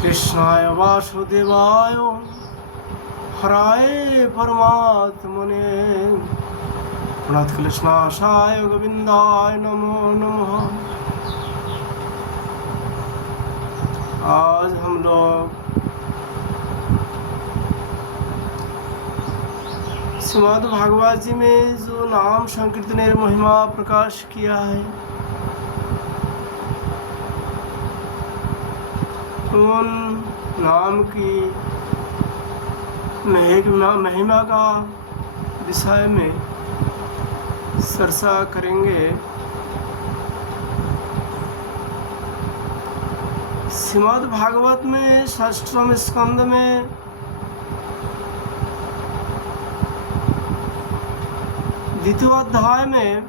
कृष्णाय वासुदेवाय हराय परमात्मने प्रणत कृष्णाशाय गोविंदाय नमो नमः। आज हम लोग श्रीमद् भागवत जी में जो नाम संकीर्तन महिमा प्रकाश किया है, उन नाम की महिमा का विषय में चर्चा करेंगे। श्रीमद् भागवत में 6वें स्कंद में द्वितीय अध्याय में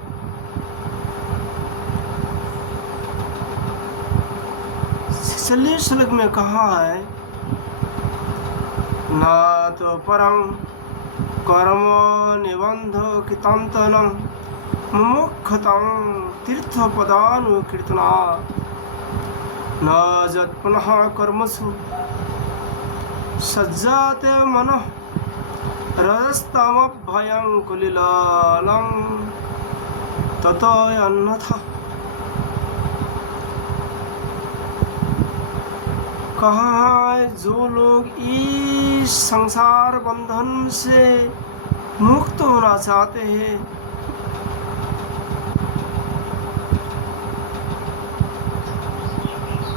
छियालीस श्लोक में कहा है, ना तो परं कर्म निबंध कितंतनं मुमुक्षुतं तीर्थपदानुकीर्तना न जत् पुनः कर्मसु सज्जाते मनः रजस्तमभयं कुलिलालं ततो अन्यथा। कहा है, जो लोग इस संसार बंधन से मुक्त होना चाहते हैं,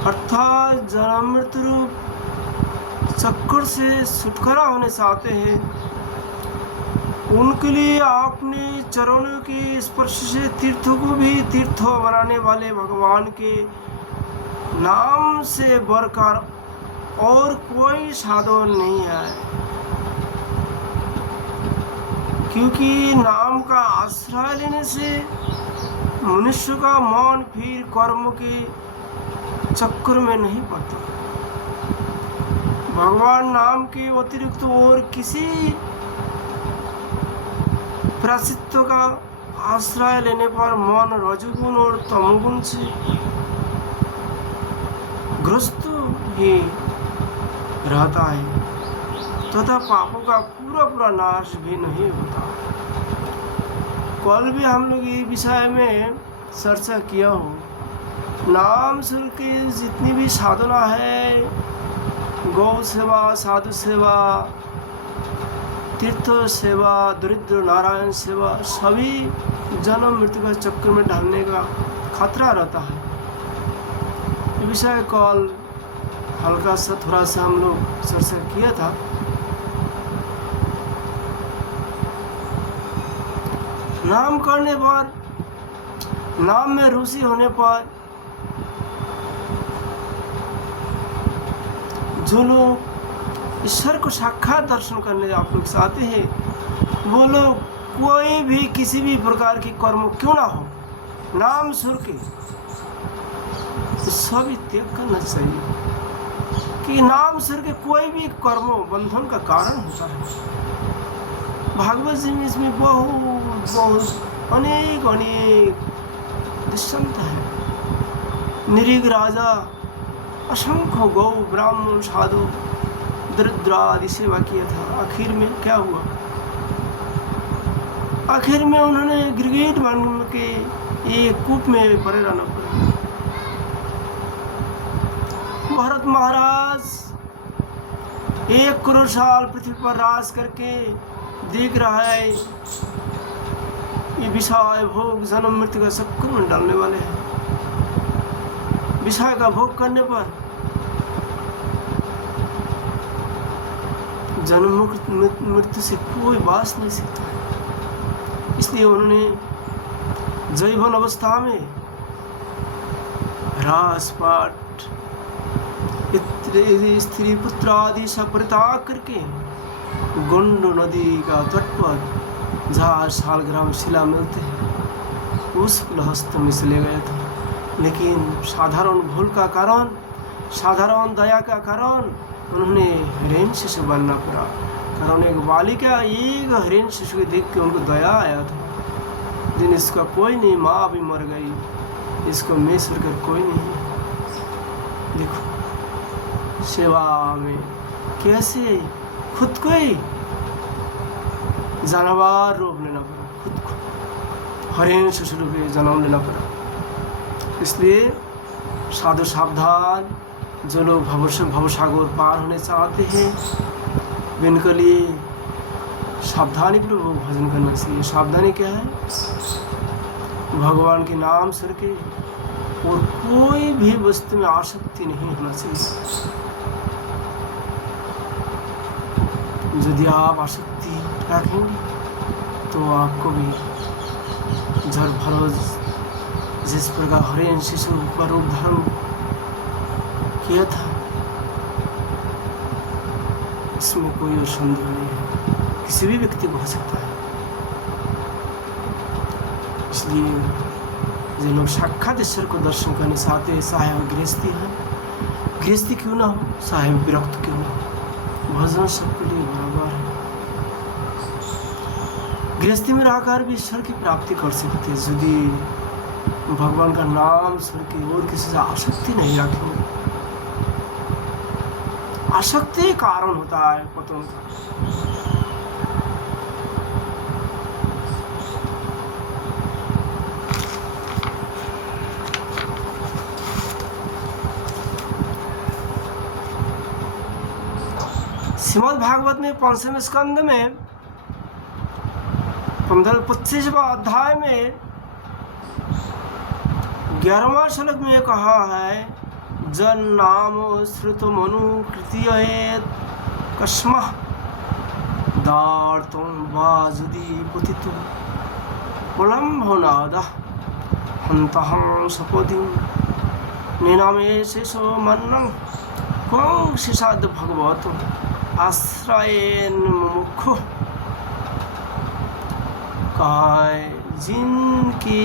अर्थात जन्म मृत्यु चक्कर से छुटकारा होने चाहते हैं, उनके लिए आपने चरणों के स्पर्श से तीर्थों को भी तीर्थ बनाने वाले भगवान के नाम से बढ़कर और कोई साधन नहीं है। क्योंकि नाम का आश्रय लेने से मनुष्य का मन फिर कर्म के चक्कर में नहीं पड़ता। भगवान नाम के अतिरिक्त और किसी प्रायश्चित्त का आश्रय लेने पर मन रजोगुण और तमोगुण से ग्रस्त ही रहता है तथा पापों का पूरा नाश भी नहीं होता। कल भी हम लोग ये विषय में चर्चा किया हो। नाम सुन के जितनी भी साधना है, गौ सेवा, साधु सेवा, तीर्थ सेवा, दरिद्र नारायण सेवा, सभी जन्म मृत्यु का चक्कर में डालने का खतरा रहता है। ये विषय कल हल्का सा थोड़ा सा हम लोग चर्चा किया था। नाम करने पर, नाम में रुचि होने पर जो लोग ईश्वर को साक्षात दर्शन करने आप लोग चाहते हैं, वो लोग कोई भी किसी भी प्रकार की कर्म क्यों ना हो, नाम सुर के सभी त्याग करना चाहिए। कि नाम सुर के कोई भी कर्म बंधन का कारण होता है। भागवत जी में इसमें बहुत अनेक दृष्टांत है। निरीग राजा असंख्य गौ ब्राह्मण साधु दरिद्र आदि सेवा किया था। आखिर में क्या हुआ? आखिर में उन्होंने गिरगिट बन के एक कूप में पड़े रहना पड़ा। भरत महाराज 1 करोड़ साल पृथ्वी पर राज करके देख रहा है, ये विषय भोग जन्म मृत्यु का चक्कर में डालने वाले हैं। विषय का भोग करने पर जन्म मृत्यु से कोई बास नहीं सकता है। इसलिए उन्होंने जैवन अवस्था में राजपाट, स्त्री पुत्र आदि सब परित्याग करके गोंड नदी का तट पर जहाँ शालग्राम शिला मिलते हैं, उस कुलहस्त में चले गए थे। लेकिन साधारण भूल का कारण, साधारण दया का कारण उन्होंने हिरण शिशु बनना पड़ा। कारण एक बालिका, एक हिरण शिशु को देख के उनको दया आया था। दिन इसका कोई नहीं, माँ भी मर गई, इसको मैं कर कोई नहीं। देखो सेवा में कैसे खुद को ही जानवर रूप लेना पड़ा, खुद को हरिण शिशु रूप में जन्म लेना पड़ा। इसलिए साधु सावधान, जो लोग भवसागर पार होने चाहते हैं उनके लिए सावधानी पूर्वक भजन करना चाहिए। सावधानी क्या है? भगवान के नाम सुन के और कोई भी वस्तु में आसक्ति नहीं होना चाहिए। यदि आप आसक्ति रखेंगे तो आपको भी जड़ भरोज जिस प्रकार हरिण शिशु का रूप धारण किया था, इसमें कोई संदेह नहीं है, किसी भी व्यक्ति को हो सकता है। इसलिए जो लोग साक्षात ईश्वर को दर्शन करने चाहते हैं, चाहे वो गृहस्थी क्यों ना हो, चाहे वो विरक्त क्यों ना हो, भजन सबके लिए बराबर है। गृहस्थी में रहकर भी ईश्वर की प्राप्ति कर सकते हैं यदि भगवान का नाम सुन के और किसी से आसक्ति नहीं रखेंगे। आसक्ति कारण होता है पतन का। श्रीमद् भागवत में 5वें स्कंद में 25वां अध्याय में 11वां श्लोक में कहा है, जन नाम श्रुत मनु कृतयेत कस्मः दार्तुं वाजुदी पुतितु प्रलम्भनादः हन्तहं सपदिं निनामे शेषो मन्नं कं शिशाद भगवतो आश्रयेन मुमुक्षु। जिनकी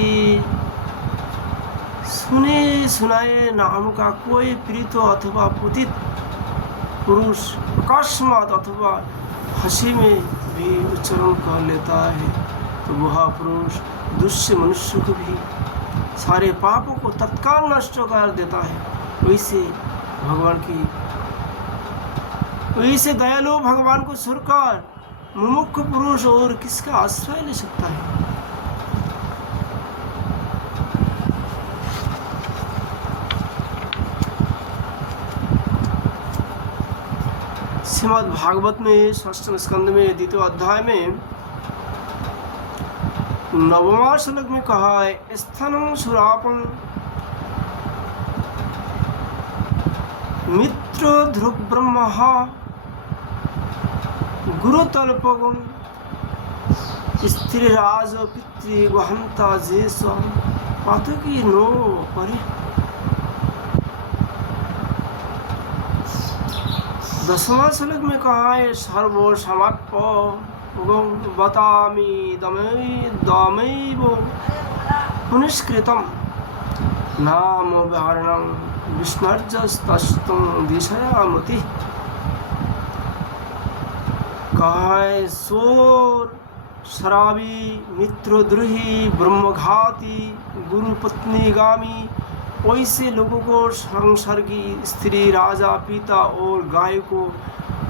सुने सुनाए नाम का कोई पीड़ित अथवा पुतित पुरुष अकस्मात अथवा हंसी में भी उच्चारण कर लेता है तो वह पुरुष दुष्य मनुष्य को भी सारे पापों को तत्काल नष्ट कर देता है। वैसे दयालु भगवान को छोड़कर मुमुक्ष पुरुष और किसका आश्रय ले सकता है? श्रीमद् भागवत में 6वें स्कंद में 2वें अध्याय में 9वां श्लोक में कहा है, स्थनं सुरापं मित्र ध्रुव ब्रह्म गुरुतल्पगुण स्त्रीराज पितृगहंता जेस पातकी नो परे। 10वां श्लोक में कहा है, सर्वो समाप्य बतामि दमैव पुनिष्कृतं नाम विहरणं विस्मर्जस्तस्तुं दिशयामति। कहा है, सोर शराबी मित्रद्रोही ब्रह्मघाती गुरु पत्नीगामी वैसे लोगों को संसार की स्त्री राजा पिता और गाय को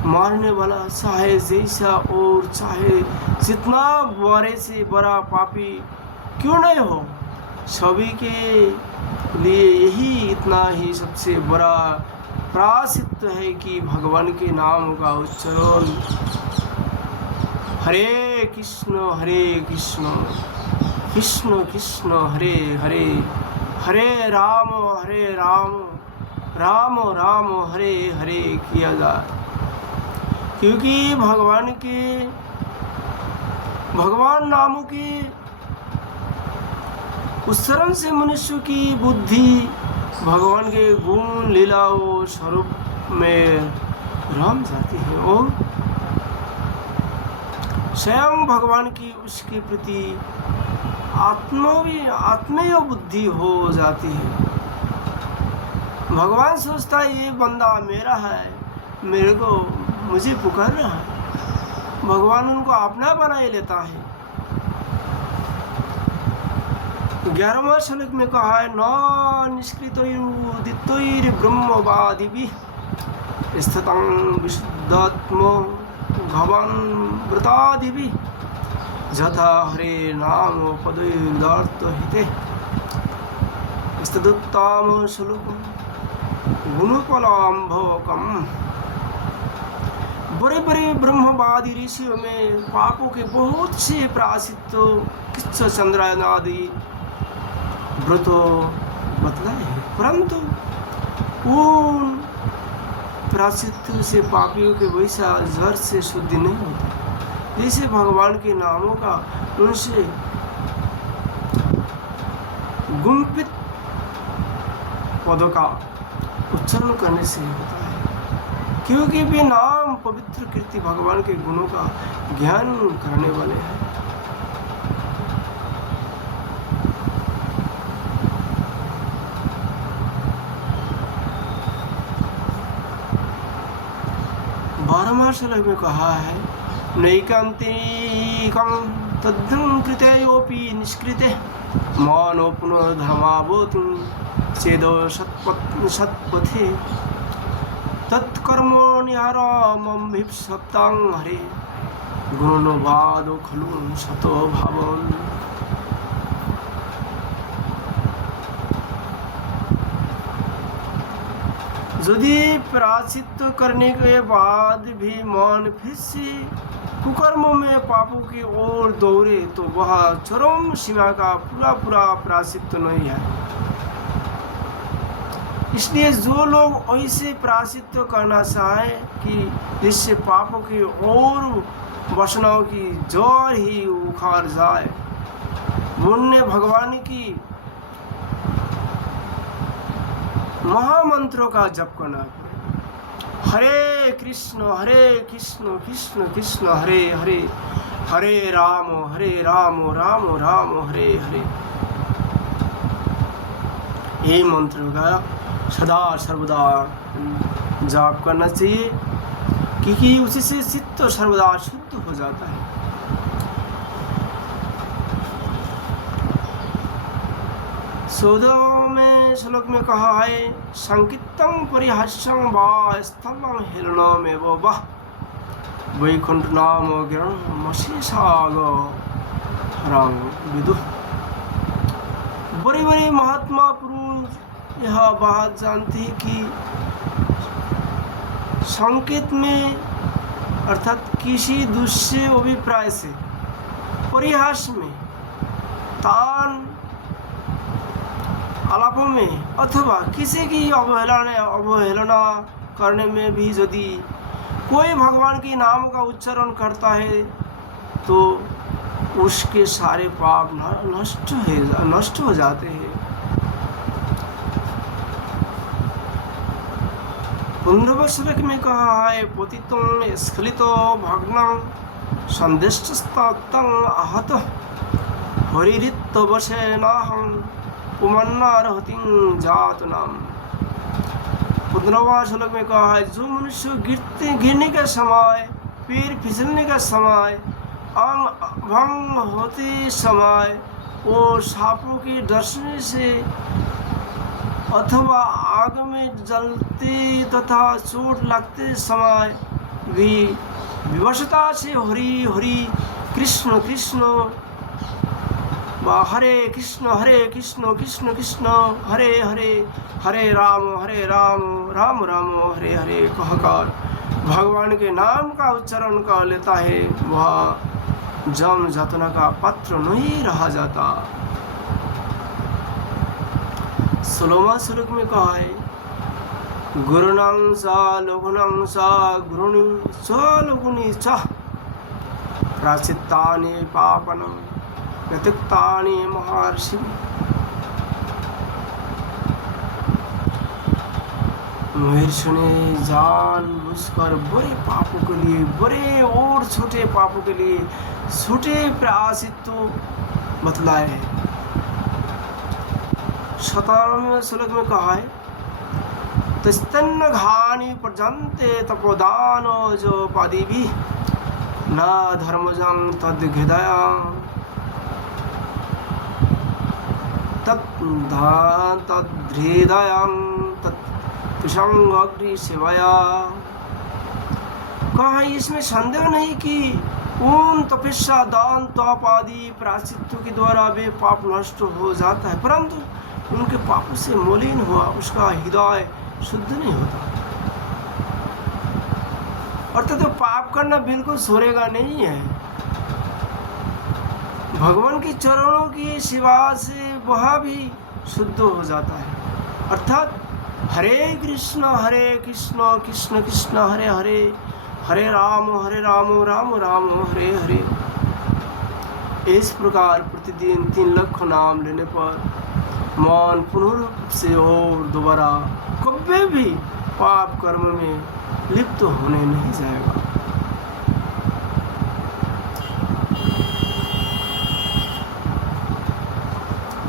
मारने वाला चाहे जैसा और चाहे जितना बड़े से बड़ा पापी क्यों नहीं हो, सभी के लिए यही इतना ही सबसे बड़ा प्रायश्चित है कि भगवान के नाम का उच्चारण हरे कृष्ण कृष्ण कृष्ण हरे हरे, हरे राम राम राम हरे हरे किया जाए। क्योंकि भगवान नामों के उच्चारण से मनुष्य की बुद्धि भगवान के गुण लीला और स्वरूप में रम जाती है और स्वयं भगवान की उसके प्रति आत्मीय बुद्धि हो जाती है। भगवान सोचता है ये बंदा मेरा है, मुझे पुकार रहा है। भगवान उनको अपना बनाए लेता है। 11वां श्लोक में कहा है, न निष्कृतोरुदितोर ब्रह्मवादिभिः स्थितं विशुद्धात्मो भवान् व्रतादिभिः यथा हरे नाम पदैर्दार्तहिते स्तदुत्तम श्लोकम् गुणफलाम्भोकम्। बड़े बड़े ब्रह्मवादी ऋषियों में पापों के बहुत से प्रायश्चित किच्छ चंद्रायनादि व्रतों बतलाए हैं, परंतु उन प्रायश्चित से पापियों के वैसा जहर से शुद्धि नहीं होती जैसे भगवान के नामों का उनसे गुम्फित पदों का उच्चारण करने से होता है, क्योंकि वे नाम पवित्र कीर्ति भगवान के गुणों का ज्ञान करने वाले हैं। बारहवां श्लोक में कहा है नैकान्तिकं तद्धं कृतयोऽपि निष्कृते मानो पुनर्धर्मावोतुं चेदो सत्पथे तत्कर्मण्यहरमभिप्सतां हरे गुणोबादो खलु सतो भावन्। यदि प्रायश्चित करने के बाद भी मन फिर से कुकर्मों में पापों की ओर दौड़े तो वह चरम सीमा का पूरा प्रायश्चित नहीं है। इसलिए जो लोग ऐसे प्रायश्चित करना चाहे कि जिससे पापों की ओर वासनाओं की जड़ ही उखाड़ जाए, उन्हें भगवान की महामंत्रों का जप करना है। हरे कृष्ण कृष्ण कृष्ण हरे हरे, हरे राम राम राम हरे हरे, ये मंत्र का सदा सर्वदा जाप करना चाहिए, क्योंकि उसी से चित्त सर्वदा शुद्ध हो जाता है। में श्लोक में कहा है संकीर्तन परिहास्यं वा स्थलं हेलनमेव वा वैकुंठ नाम गिरणमशेषागरं विदुः। बड़े बड़े महात्मा पुरुष यह बात जानते हैं कि संकेत में अर्थात किसी दूसरे अभिप्राय से, परिहास में, तान आलापों में अथवा किसी की अवहेलना करने में भी यदि कोई भगवान के नाम का उच्चारण करता है तो उसके सारे पाप नष्ट हो जाते हैं। 15वें श्लोक में कहा है पतितं स्खलितो भग्नं संदिष्टस्ततं आहत हरिरित्तवशेनाहं पुमन्नारहतिं जातनाम। 15वां श्लोक में कहा है जो मनुष्य गिरने के समय, पैर फिसलने का समय, अंग भंग होते समय और सांपों के डसने से अथवा आग में जलते तथा चोट लगते समय भी विवशता से हरि हरि कृष्ण कृष्ण हरे कृष्ण कृष्ण कृष्ण हरे हरे, हरे राम राम राम हरे हरे कहकर भगवान के नाम का उच्चारण कर लेता है, वह जम यातना का पात्र नहीं रहा जाता। 16वां श्लोक में कहा है गुरुणां सा लघुनां सा गुरुणी च लघुनी च प्राचित्तानि पापनं व्यतिक्तानि महर्षि। महर्षि ने जानबूझकर बड़े पापों के लिए, बड़े और छोटे पापों के लिए छोटे प्रायश्चित तो बतलाए हैं। 17वें श्लोक में कहा है तस्तन्न घानी पर्यन्ते तपोदानो जो पादी भी न धर्मजं तद्घृदयं तद्धृदयं विसंग अग्नि सेवाया। कहा इसमें संदेह नहीं कि उन तपस्या दान तप आदि प्रायश्चित्तों के द्वारा वे पाप नष्ट हो जाता है, परंतु उनके पापों से मलिन हुआ उसका हृदय शुद्ध नहीं होता। अर्थात तो पाप करना बिल्कुल छोड़ेगा नहीं है। भगवान के चरणों की सेवा से वह भी शुद्ध हो जाता है। अर्थात हरे कृष्ण कृष्ण कृष्ण हरे हरे, हरे राम राम राम हरे हरे। इस प्रकार प्रतिदिन 3 लाख नाम लेने पर मन पुनः से और दोबारा कभी भी पाप कर्म में लिप्त होने नहीं जाएगा।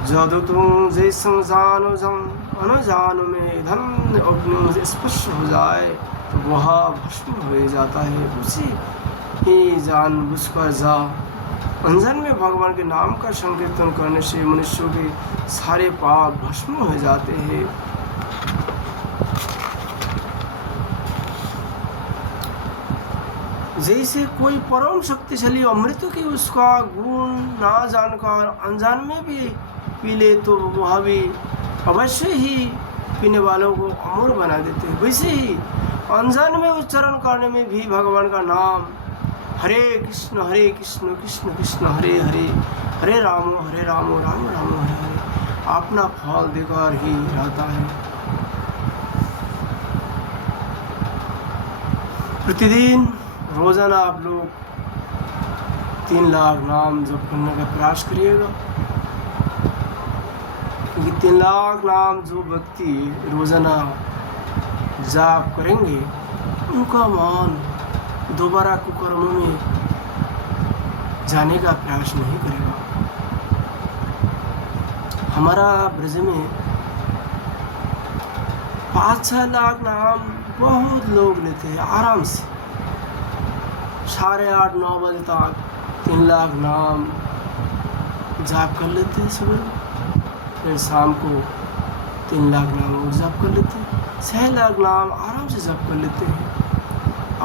जब तुम जैसं जानो जम अनजानो में धन अग्नि स्पर्श हो जाए तो वह भस्म हो जाता है। उसी ही जानबूझकर जा अनजान में भगवान के नाम का संकीर्तन करने से मनुष्यों के सारे पाप भस्म हो जाते हैं। जैसे कोई परम शक्तिशाली अमृत की उसका गुण ना जानकर अनजान में भी पी ले तो वह भी अवश्य ही पीने वालों को अमर बना देते हैं। वैसे ही अनजान में उच्चारण करने में भी भगवान का नाम हरे कृष्ण कृष्ण कृष्ण हरे हरे, हरे राम राम राम हरे हरे अपना फल देकर ही रहता है। प्रतिदिन रोजाना आप लोग 3 लाख नाम जप करने का प्रयास करिएगा, क्योंकि 3 लाख नाम जो व्यक्ति रोजाना जाप करेंगे उनका मन दोबारा कुकर्मों में जाने का प्रयास नहीं करेगा। हमारा ब्रज में 5-6 लाख नाम बहुत लोग लेते हैं आराम से। 8:30-9 बजे तक 3 लाख नाम जाप कर लेते हैं सुबह, फिर शाम को 3 लाख नाम और जाप कर लेते हैं। 6 लाख नाम आराम से जाप कर लेते हैं।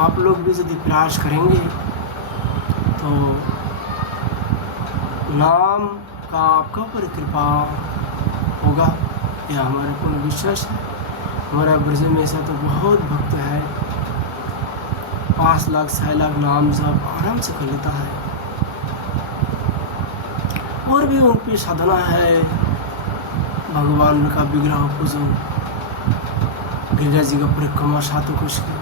आप लोग भी यदि प्रयास करेंगे तो नाम का आपका पर कृपा होगा, यह हमारा पूर्ण विश्वास है। हमारा ब्रज में ऐसा तो बहुत भक्त है, 5 लाख 6 लाख नाम जब आराम से कर लेता है। और भी उनकी साधना है, भगवान का विग्रह पूजन, गिरिजा जी का परिक्रमा 7 कोश की,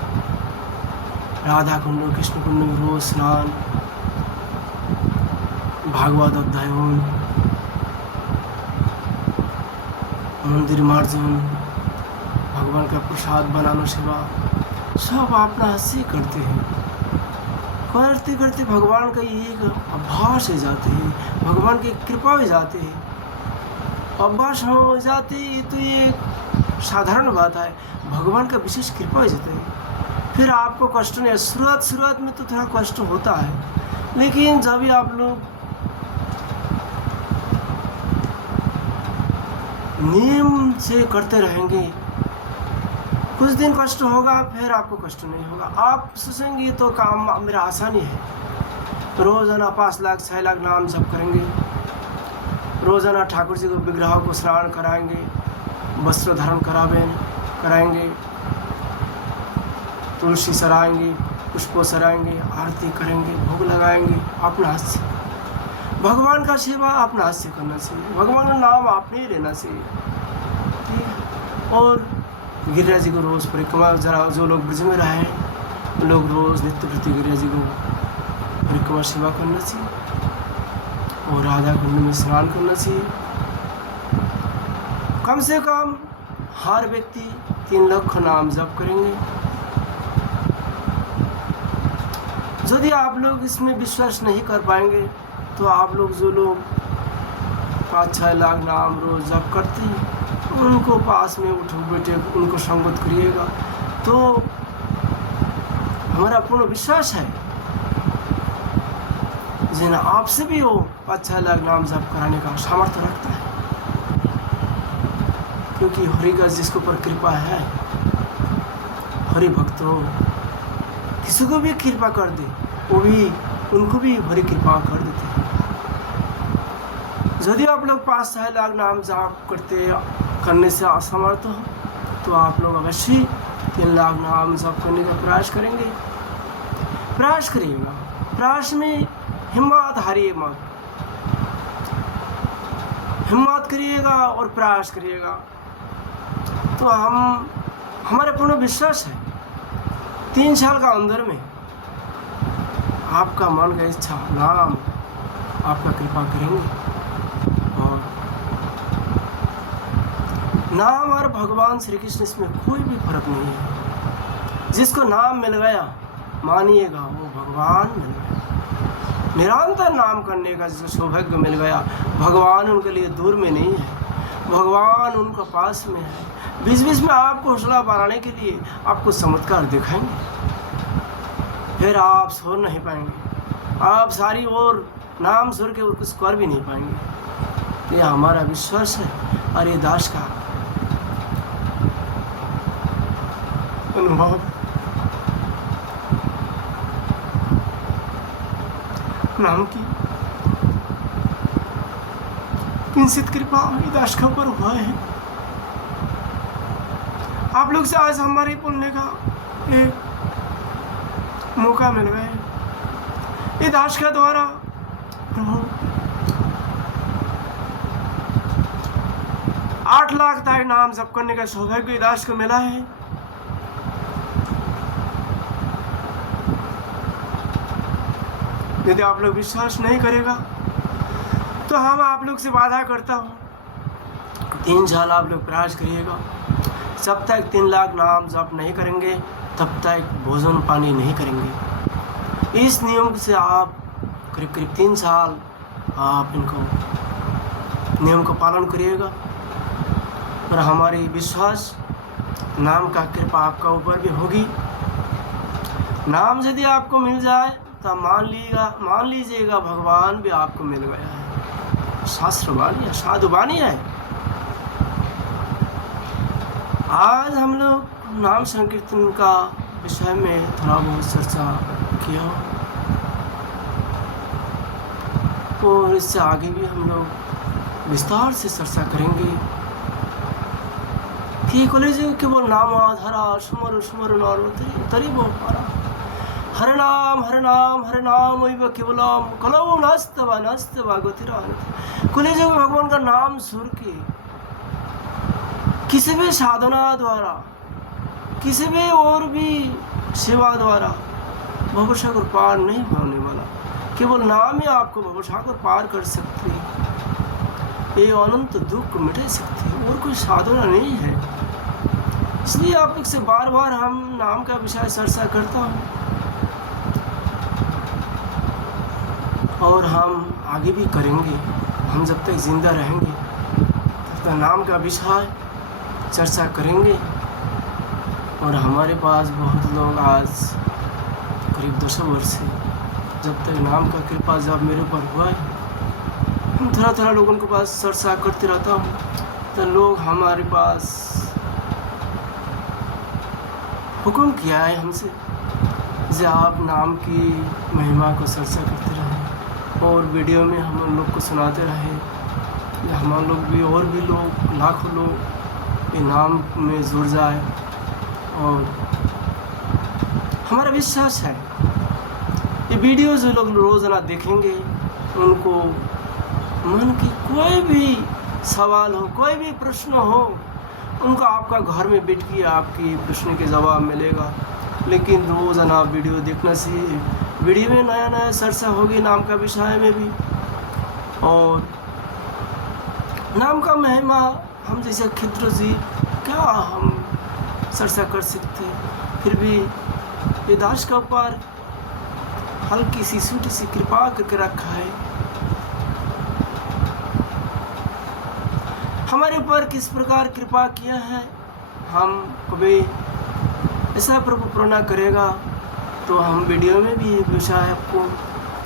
राधा कुंड कृष्ण कुंड में रोज स्नान, भागवत अध्ययन, मंदिर मार्जन, भगवान का प्रसाद बनाना सेवा, सब अपना हाथ से करते हैं। करते करते भगवान का एक अभ्यास हो जाते हैं, भगवान की कृपा हो जाते हैं। अभ्यास हो जाते ही तो ये साधारण बात है, भगवान का विशेष कृपा हो जाता है। फिर आपको कष्ट नहीं, शुरुआत में तो थोड़ा कष्ट होता है, लेकिन जब भी आप लोग नियम से करते रहेंगे, कुछ दिन कष्ट होगा, फिर आपको कष्ट नहीं होगा। आप सोचेंगे तो काम मेरा आसानी है, रोजाना 5 लाख 6 लाख नाम जप करेंगे, रोजाना ठाकुर जी को विग्रह को स्नान कराएंगे, वस्त्र धारण कराएंगे, तुलसी सराएंगे, पुष्पों सराएंगे, आरती करेंगे, भोग लगाएंगे अपना हाथ से। भगवान का सेवा अपना हाथ से करना चाहिए, भगवान का नाम आपने ही लेना चाहिए, ठीक है। और गिरिजा जी को रोज़ परिक्रमा, जरा जो लोग ब्रज में रहे हैं लोग रोज़ नित्य प्रति गिरिजा जी को परिक्रमा सेवा करना चाहिए और राधा कुंड में स्नान करना चाहिए। कम से कम हर व्यक्ति 3 लाख नाम जप करेंगे। यदि आप लोग इसमें विश्वास नहीं कर पाएंगे तो आप लोग जो लोग 5-6 लाख नाम रोज जप करते हैं उनको पास में उठो बैठे उनको संगत करिएगा, तो हमारा पूर्ण विश्वास है जिन आपसे भी वो 5-6 लाख नाम जप कराने का सामर्थ्य रखता है, क्योंकि हरि का जिसके ऊपर कृपा है हरि भक्तों, किसी को भी कृपा कर दे, वो भी उनको भी हरि कृपा कर देते हैं। यदि आप लोग 5-6 लाख नाम जाप करने से असमर्थ हो तो आप लोग अवश्य 3 लाख नाम जाप करने का प्रयास करेंगे। प्रयास करिएगा, प्रयास में हिम्मत हारिए मत, हिम्मत करिएगा और प्रयास करिएगा। तो हमारा पूर्ण विश्वास है 3 साल का अंदर में आपका मन का इच्छा नाम आपका कृपा करेंगे। और नाम और भगवान श्री कृष्ण इसमें कोई भी फर्क नहीं है। जिसको नाम मिल गया मानिएगा वो भगवान मिल गया। निरंतर नाम करने का जिसको सौभाग्य मिल गया, भगवान उनके लिए दूर में नहीं है, भगवान उनका पास में है। बीच बीच में आपको हौसला बढ़ाने के लिए आपको चमत्कार दिखाएंगे, फिर आप सो नहीं पाएंगे, आप सारी ओर नाम सुर के और कुछ कर भी नहीं पाएंगे। ये हमारा विश्वास है और ये दास का अनुभव। नाम की किंचित कृपा दास के ऊपर हुआ है। आप लोग से आज हमारे बोलने का एक मौका मिल गया है। ये दास के द्वारा प्रभु 8 लाख तक नाम जप करने का सौभाग्य दास को मिला है। यदि आप लोग विश्वास नहीं करेगा तो हम आप लोग से वादा करता हूँ 3 साल आप लोग प्रयास करिएगा। जब तक 3 लाख नाम जप नहीं करेंगे तब तक भोजन पानी नहीं करेंगे। इस नियम से आप करीब 3 साल आप इनको नियम का पालन करिएगा और हमारी विश्वास नाम का कृपा आपका ऊपर भी होगी। नाम यदि आपको मिल जाए तो मान लीजिएगा भगवान भी आपको मिल गया है। शास्त्रवाणी है, साधुवाणी है। आज हम लोग नाम संकीर्तन का विषय में थोड़ा बहुत चर्चा किया और इससे आगे भी हम लोग विस्तार से चर्चा करेंगे कि कॉलेज केवल नाम आधारा सुमर सुमर तरी बहुत पारा हर नाम वही केवलम कलौ नस्तवा गतिरा। कॉलेज भगवान का नाम सुर के किसी भी साधना द्वारा, किसी भी और भी सेवा द्वारा भवसागर पार नहीं होने वाला। केवल नाम ही आपको भवसागर पार कर सकती है, ये अनंत दुख मिटा सकती है, और कोई साधना नहीं है। इसलिए आप लोग से बार बार हम नाम का विषय चर्चा करता हूँ और हम आगे भी करेंगे। हम जब तक जिंदा रहेंगे तब तक नाम का विषय चर्चा करेंगे। और हमारे पास बहुत लोग आज करीब 10 वर्ष से जब तक नाम का कृपा जब मेरे ऊपर हुआ है, हम थोड़ा लोगों के पास चर्चा करते रहता हूँ तो लोग हमारे पास हुक्म किया है हमसे जो आप नाम की महिमा को चर्चा करते रहे और वीडियो में हम लोग को सुनाते रहे। हम लोग भी और भी लोग लाखों लोग ये नाम में जुड़ जाए। और हमारा विश्वास है ये वीडियो जो लोग रोज़ाना देखेंगे उनको मन की कोई भी सवाल हो, कोई भी प्रश्न हो, उनको आपका घर में बैठ के आपकी प्रश्न के जवाब मिलेगा। लेकिन रोज़ाना वीडियो देखने से वीडियो में नया चर्चा होगी नाम का विषय में भी। और नाम का महिमा हम जैसे खिद्र जी क्या हम चर्चा कर सकते हैं, फिर भी ये दास के ऊपर हल्की सी छोटी सी कृपा करके रखा है। हमारे ऊपर किस प्रकार कृपा किया है, हम कभी ऐसा प्रभु प्रेरणा करेगा तो हम वीडियो में भी ये विषय आपको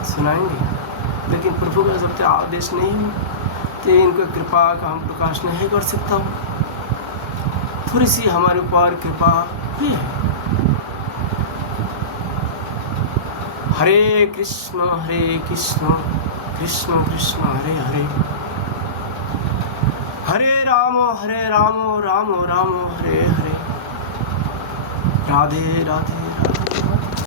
सुनाएंगे। लेकिन प्रभु का जब तक आदेश नहीं हो तो इनका कृपा का हम प्रकाश नहीं कर सकता हूँ। थोड़ी सी हमारे ऊपर कृपा हुई है, हरे कृष्ण कृष्ण कृष्ण हरे हरे, हरे राम राम राम हरे हरे, राधे राधे।